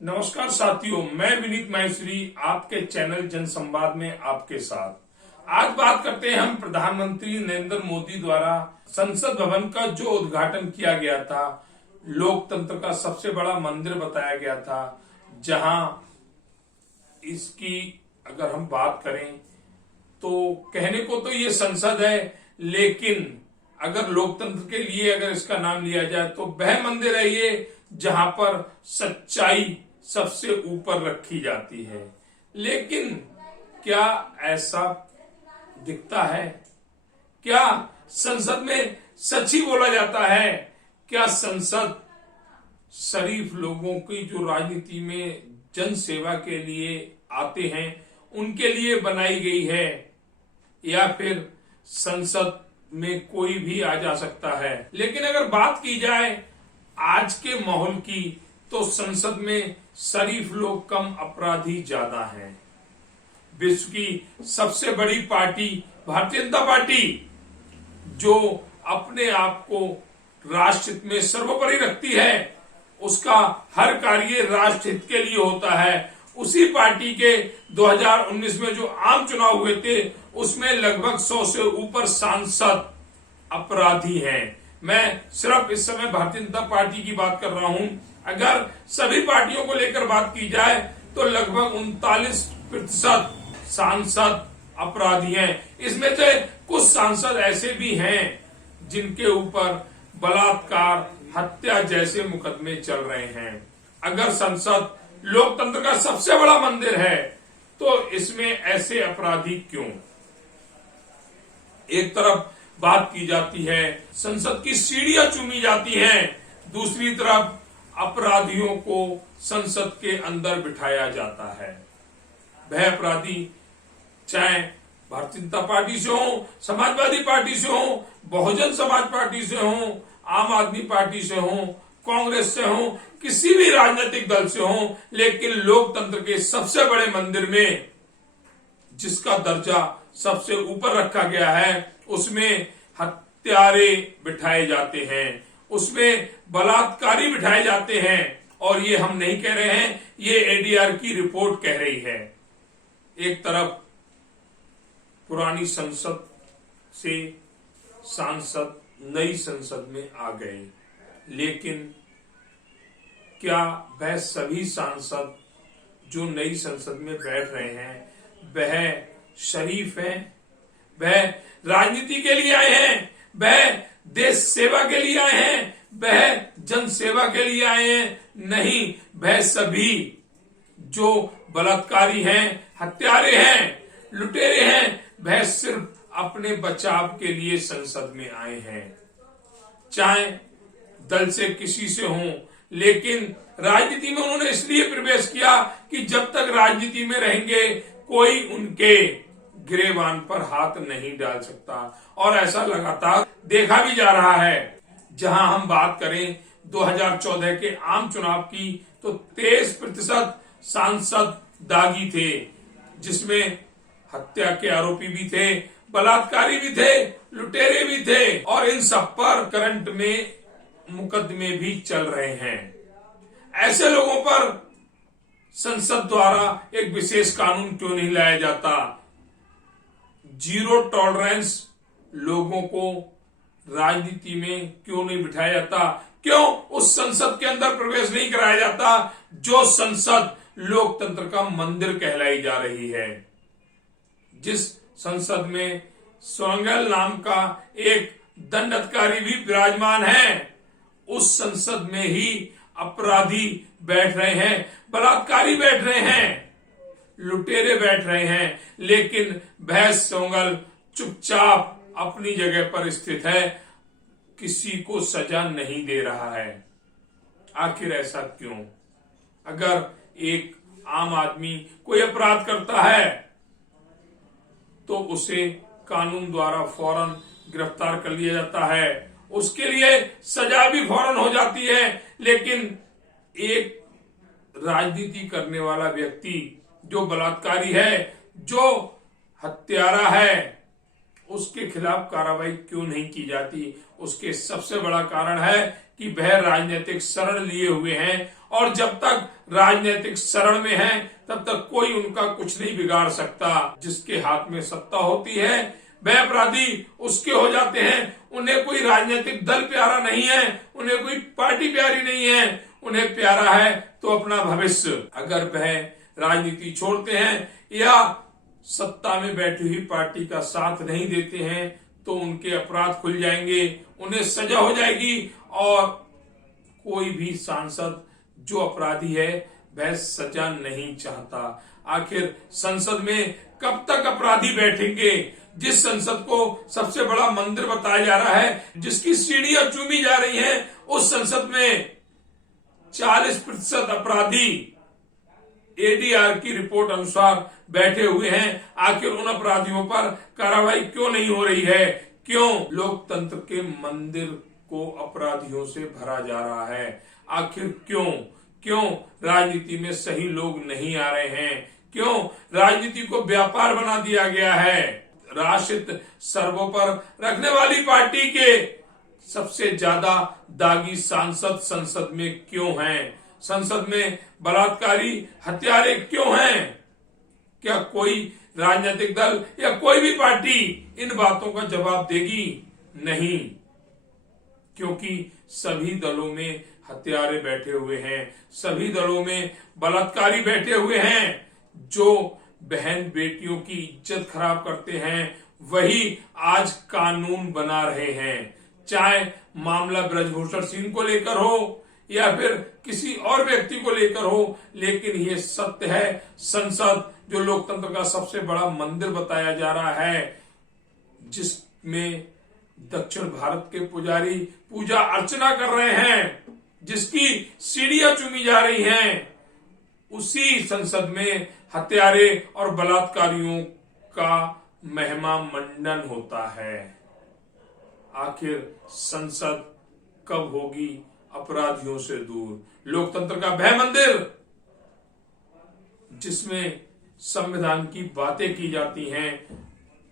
नमस्कार साथियों, मैं विनीत माहेश्वरी आपके चैनल जनसंवाद में आपके साथ। आज बात करते हैं हम प्रधानमंत्री नरेंद्र मोदी द्वारा संसद भवन का जो उद्घाटन किया गया था, लोकतंत्र का सबसे बड़ा मंदिर बताया गया था, जहां इसकी अगर हम बात करें तो कहने को तो ये संसद है, लेकिन अगर लोकतंत्र के लिए अगर इसका नाम लिया जाए तो वह मंदिर है ये जहां पर सच्चाई सबसे ऊपर रखी जाती है। लेकिन क्या ऐसा दिखता है? क्या संसद में सच ही बोला जाता है? क्या संसद शरीफ लोगों की जो राजनीति में जन सेवा के लिए आते हैं उनके लिए बनाई गई है, या फिर संसद में कोई भी आ जा सकता है? लेकिन अगर बात की जाए आज के माहौल की, तो संसद में शरीफ लोग कम, अपराधी ज्यादा हैं। विश्व की सबसे बड़ी पार्टी भारतीय जनता पार्टी, जो अपने आप को राष्ट्र हित में सर्वोपरि रखती है, उसका हर कार्य राष्ट्र हित के लिए होता है। उसी पार्टी के 2019 में जो आम चुनाव हुए थे, उसमें लगभग 100 से ऊपर सांसद अपराधी हैं। मैं सिर्फ इस समय भारतीय जनता पार्टी की बात कर रहा हूं। अगर सभी पार्टियों को लेकर बात की जाए तो लगभग 39% सांसद अपराधी हैं। इसमें से कुछ सांसद ऐसे भी हैं जिनके ऊपर बलात्कार, हत्या जैसे मुकदमे चल रहे हैं। अगर संसद लोकतंत्र का सबसे बड़ा मंदिर है तो इसमें ऐसे अपराधी क्यों? एक तरफ बात की जाती है, संसद की सीढ़ियां चूमी जाती हैं, दूसरी तरफ अपराधियों को संसद के अंदर बिठाया जाता है। वह अपराधी चाहे भारतीय जनता पार्टी से हो, समाजवादी पार्टी से हो, बहुजन समाज पार्टी से हो, आम आदमी पार्टी से हो, कांग्रेस से हो, किसी भी राजनीतिक दल से हो, लेकिन लोकतंत्र के सबसे बड़े मंदिर में जिसका दर्जा सबसे ऊपर रखा गया है, उसमें हत्यारे बिठाए जाते हैं, उसमें बलात्कारी बिठाए जाते हैं। और ये हम नहीं कह रहे हैं, ये एडीआर की रिपोर्ट कह रही है। एक तरफ पुरानी संसद से सांसद नई संसद में आ गए, लेकिन क्या वह सभी सांसद जो नई संसद में बैठ रहे हैं वह शरीफ हैं? वह राजनीति के लिए आए हैं? वह देश सेवा के लिए आए हैं? वह जन सेवा के लिए आए हैं? नहीं, वह सभी जो बलात्कारी हैं, हत्यारे हैं, लुटेरे हैं, वह सिर्फ अपने बचाव के लिए संसद में आए हैं। चाहे दल से किसी से हो, लेकिन राजनीति में उन्होंने इसलिए प्रवेश किया कि जब तक राजनीति में रहेंगे कोई उनके गिरेबान पर हाथ नहीं डाल सकता। और ऐसा लगातार देखा भी जा रहा है। जहां हम बात करें 2014 के आम चुनाव की, तो 23% सांसद दागी थे, जिसमें हत्या के आरोपी भी थे, बलात्कारी भी थे, लुटेरे भी थे, और इन सब पर करंट में मुकदमे भी चल रहे हैं। ऐसे लोगों पर संसद द्वारा एक विशेष कानून क्यों नहीं लाया जाता? जीरो टॉलरेंस लोगों को राजनीति में क्यों नहीं बिठाया जाता? क्यों उस संसद के अंदर प्रवेश नहीं कराया जाता जो संसद लोकतंत्र का मंदिर कहलाई जा रही है? जिस संसद में सोंगल नाम का एक दंड अधिकारी भी विराजमान है, उस संसद में ही अपराधी बैठ रहे हैं, बलात्कारी बैठ रहे हैं, लुटेरे बैठ रहे हैं, लेकिन वह सोंगल चुपचाप अपनी जगह पर स्थित है, किसी को सजा नहीं दे रहा है। आखिर ऐसा क्यों? अगर एक आम आदमी कोई अपराध करता है तो उसे कानून द्वारा फौरन गिरफ्तार कर लिया जाता है, उसके लिए सजा भी फौरन हो जाती है। लेकिन एक राजनीति करने वाला व्यक्ति जो बलात्कारी है, जो हत्यारा है, उसके खिलाफ कार्रवाई क्यों नहीं की जाती? उसके सबसे बड़ा कारण है कि वह राजनीतिक शरण लिए हुए हैं, और जब तक राजनीतिक शरण में हैं तब तक कोई उनका कुछ नहीं बिगाड़ सकता। जिसके हाथ में सत्ता होती है वह अपराधी उसके हो जाते हैं। उन्हें कोई राजनीतिक दल प्यारा नहीं है, उन्हें कोई पार्टी प्यारी नहीं है, उन्हें प्यारा है तो अपना भविष्य। अगर वह राजनीति छोड़ते हैं या सत्ता में बैठी हुई पार्टी का साथ नहीं देते हैं तो उनके अपराध खुल जाएंगे, उन्हें सजा हो जाएगी, और कोई भी सांसद जो अपराधी है वह सजा नहीं चाहता। आखिर संसद में कब तक अपराधी बैठेंगे? जिस संसद को सबसे बड़ा मंदिर बताया जा रहा है, जिसकी सीढ़ियां चूमी जा रही हैं, उस संसद में 40% अपराधी एडीआर की रिपोर्ट अनुसार बैठे हुए हैं। आखिर उन अपराधियों पर कार्रवाई क्यों नहीं हो रही है? क्यों लोकतंत्र के मंदिर को अपराधियों से भरा जा रहा है? आखिर क्यों राजनीति में सही लोग नहीं आ रहे हैं? क्यों राजनीति को व्यापार बना दिया गया है? राष्ट्रित सर्वों पर रखने वाली पार्टी के सबसे ज्यादा दागी सांसद संसद में क्यों हैं? संसद में बलात्कारी हत्यारे क्यों हैं? क्या कोई राजनीतिक दल या कोई भी पार्टी इन बातों का जवाब देगी? नहीं, क्योंकि सभी दलों में हत्यारे बैठे हुए हैं, सभी दलों में बलात्कारी बैठे हुए हैं। जो बहन बेटियों की इज्जत खराब करते हैं वही आज कानून बना रहे हैं, चाहे मामला ब्रजभूषण सिंह को लेकर हो या फिर किसी और व्यक्ति को लेकर हो। लेकिन ये सत्य है, संसद जो लोकतंत्र का सबसे बड़ा मंदिर बताया जा रहा है, जिसमें दक्षिण भारत के पुजारी पूजा अर्चना कर रहे हैं, जिसकी सीढ़ियां चूमी जा रही हैं, उसी संसद में हत्यारे और बलात्कारियों का महिमा मंडन होता है। आखिर संसद कब होगी अपराधियों से दूर? लोकतंत्र का वह मंदिर जिसमें संविधान की बातें की जाती हैं,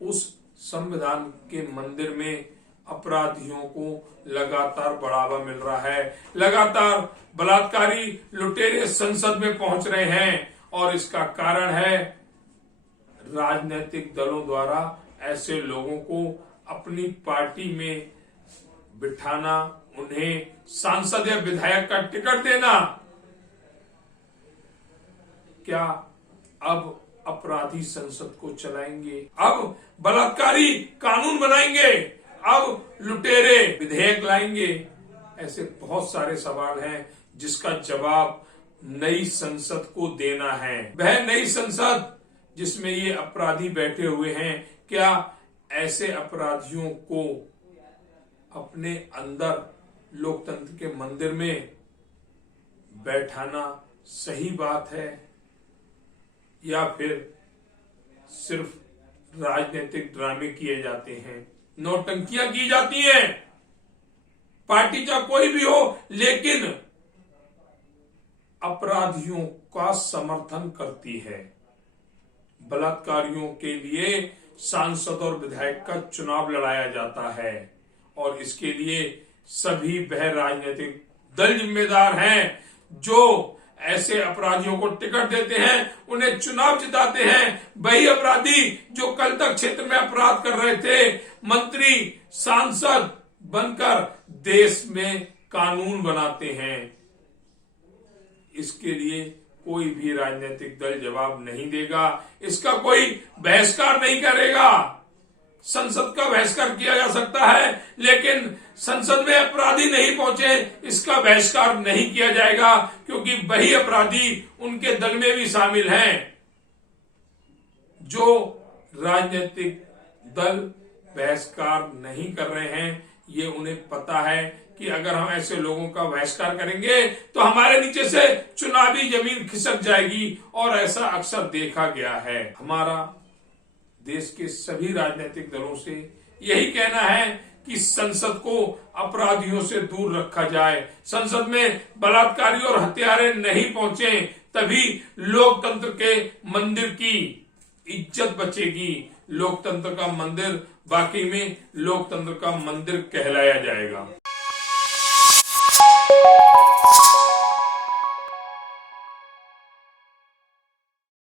उस संविधान के मंदिर में अपराधियों को लगातार बढ़ावा मिल रहा है। लगातार बलात्कारी लुटेरे संसद में पहुंच रहे हैं, और इसका कारण है राजनीतिक दलों द्वारा ऐसे लोगों को अपनी पार्टी में बिठाना, उन्हें सांसद या विधायक का टिकट देना। क्या अब अपराधी संसद को चलाएंगे? अब बलात्कारी कानून बनाएंगे? अब लुटेरे विधेयक लाएंगे? ऐसे बहुत सारे सवाल हैं जिसका जवाब नई संसद को देना है। वह नई संसद जिसमें ये अपराधी बैठे हुए हैं, क्या ऐसे अपराधियों को अपने अंदर लोकतंत्र के मंदिर में बैठाना सही बात है, या फिर सिर्फ राजनीतिक ड्रामे किए जाते हैं, नौटंकियां की जाती हैं? पार्टी चाहे कोई भी हो, लेकिन अपराधियों का समर्थन करती है। बलात्कारियों के लिए सांसद और विधायक का चुनाव लड़ाया जाता है, और इसके लिए सभी वह राजनीतिक दल जिम्मेदार हैं जो ऐसे अपराधियों को टिकट देते हैं, उन्हें चुनाव जिताते हैं। वही अपराधी जो कल तक क्षेत्र में अपराध कर रहे थे, मंत्री सांसद बनकर देश में कानून बनाते हैं। इसके लिए कोई भी राजनीतिक दल जवाब नहीं देगा, इसका कोई बहिष्कार नहीं करेगा। संसद का बहिष्कार किया जा सकता है, लेकिन संसद में अपराधी नहीं पहुंचे इसका बहिष्कार नहीं किया जाएगा, क्योंकि वही अपराधी उनके दल में भी शामिल हैं। जो राजनीतिक दल बहिष्कार नहीं कर रहे हैं, ये उन्हें पता है कि अगर हम ऐसे लोगों का बहिष्कार करेंगे तो हमारे नीचे से चुनावी जमीन खिसक जाएगी, और ऐसा अक्सर देखा गया है। हमारा देश के सभी राजनीतिक दलों से यही कहना है कि संसद को अपराधियों से दूर रखा जाए, संसद में बलात्कारी और हत्यारे नहीं पहुंचे, तभी लोकतंत्र के मंदिर की इज्जत बचेगी। लोकतंत्र का मंदिर वाकई में लोकतंत्र का मंदिर कहलाया जाएगा।